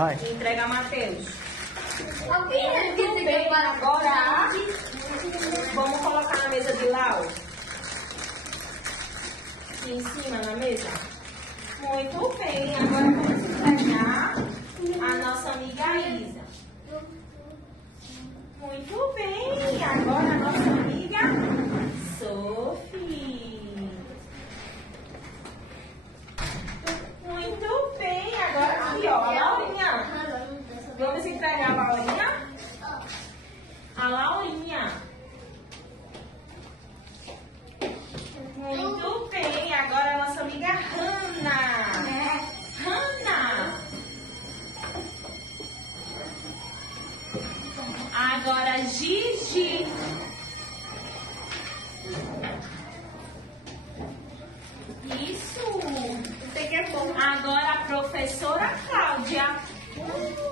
Vai. Entrega a Matheus. Muito bem, agora vamos colocar na mesa de Lau. Aqui em cima, na mesa. Muito bem, agora vamos entregar a nossa amiga Isa. Muito bem, agora a nossa amiga Sophie. Muito bem, agora aqui, ó, a Laurinha. Vamos entregar a Laurinha? A Laurinha. Muito bem, agora a nossa amiga Hannah. Hannah. Agora Gigi. Isso. Agora a professora Cláudia.